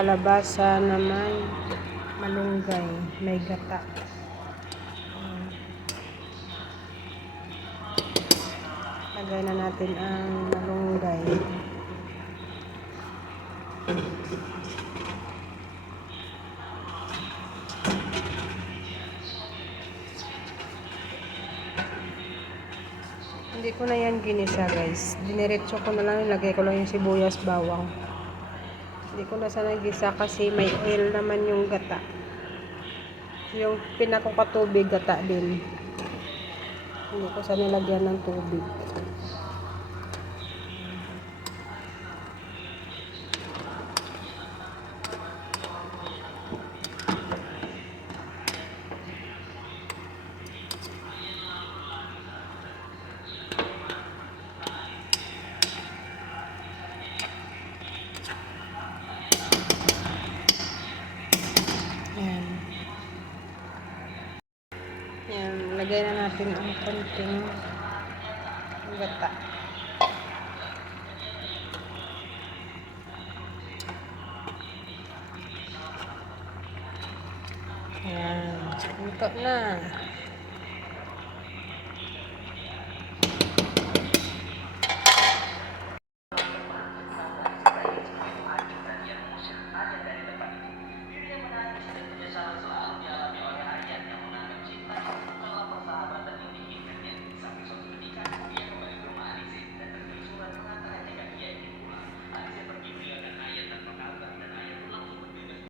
kalabasa naman, malunggay, may gata. Lagay na natin ang malunggay. Hindi ko na yan ginisa, guys. Diniretso ko na lang, lagay ko lang yung sibuyas, bawang. Hindi ko na sana gisa kasi may oil naman yung gata. Yung pinakukatubig, gata din. Hindi ko sana nilagyan ng tubig. Yan. Yan. Lagay na natin ang konting gata. Yan. Ito na.